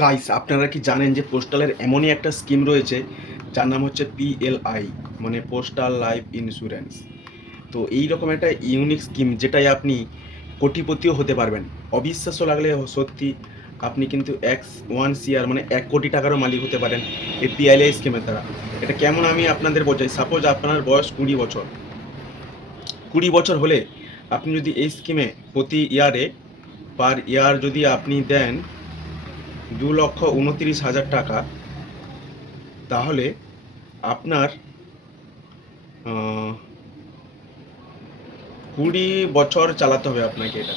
Guys, আপনারা কি জানেন যে পোস্টালের এমনই একটা স্কিম রয়েছে যার নাম হচ্ছে পিএলআই, মানে পোস্টাল লাইফ ইন্স্যুরেন্স। তো এই রকম একটা ইউনিক স্কিম যেটাই আপনি কোটিপতিও হতে পারবেন। অবিশ্বাস্য লাগলে সত্যি, আপনি কিন্তু 1 CR মানে 1 কোটি টাকারও মালিক হতে পারেন এই পিএলআই স্কিমের দ্বারা। এটা কেমন আমি আপনাদের বোঝাই। সাপোজ আপনার বয়স 20 বছর, 20 বছর হলে আপনি যদি এই স্কিমে প্রতি ইয়ারে পার ইয়ার যদি আপনি দেন 2,29,000 টাকা, তাহলে আপনার 20 বছর চালাতে হবে আপনাকে এটা।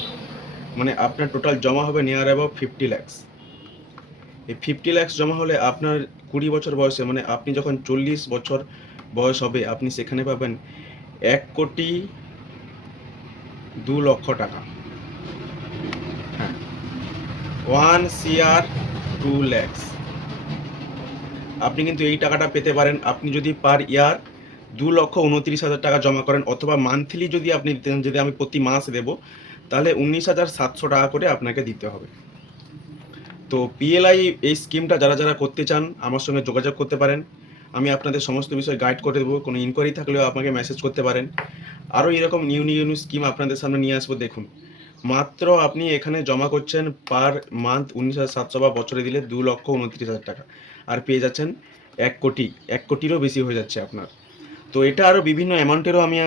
মানে আপনার টোটাল জমা হবে নিয়ার অ্যাবাউট 50 lakhs। এই 50 lakhs জমা হলে আপনার 20 বছর বয়সে, মানে আপনি যখন 40 বছর বয়স হবে, আপনি সেখানে পাবেন 1,02,00,000 টাকা। হ্যাঁ, 1 CR 2 lakhs। আপনি কিন্তু এই টাকাটা পেতে পারেন আপনি যদি পার ইয়ার 2,29,000 টাকা জমা করেন, অথবা মান্থলি যদি আপনি দেন, যদি আমি প্রতি মাস দেব, তাহলে 19,700 টাকা করে আপনাকে দিতে হবে। তো পিএলআই এই স্কিমটা যারা যারা করতে চান আমার সঙ্গে যোগাযোগ করতে পারেন। আমি আপনাদের সমস্ত বিষয় গাইড করে দেবো। কোনো ইনকোয়ারি থাকলেও আমাকে মেসেজ করতে পারেন। আরও এরকম নিউ নিউ নিউ স্কিম আপনাদের সামনে নিয়ে আসবো। দেখুন, মাত্র আপনি এখানে জমা করছেন পার মান্থ 19,700, বা বছরে দিলে 2,29,000 টাকা, আর পেয়ে যাচ্ছেন 1 কোটি, 1 কোটিরও বেশি হয়ে যাচ্ছে আপনার। তো এটা আরও বিভিন্ন অ্যামাউন্টেরও আমি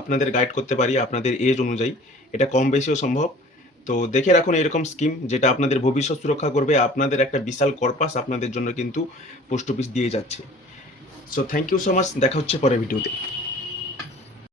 আপনাদের গাইড করতে পারি আপনাদের এজ অনুযায়ী। এটা কম বেশিও সম্ভব। তো দেখে রাখুন এরকম স্কিম, যেটা আপনাদের ভবিষ্যৎ সুরক্ষা করবে। আপনাদের একটা বিশাল কর্পাস আপনাদের জন্য কিন্তু পোস্ট অফিস দিয়ে যাচ্ছে। So thank you so much. দেখা হচ্ছে পরের ভিডিওতে।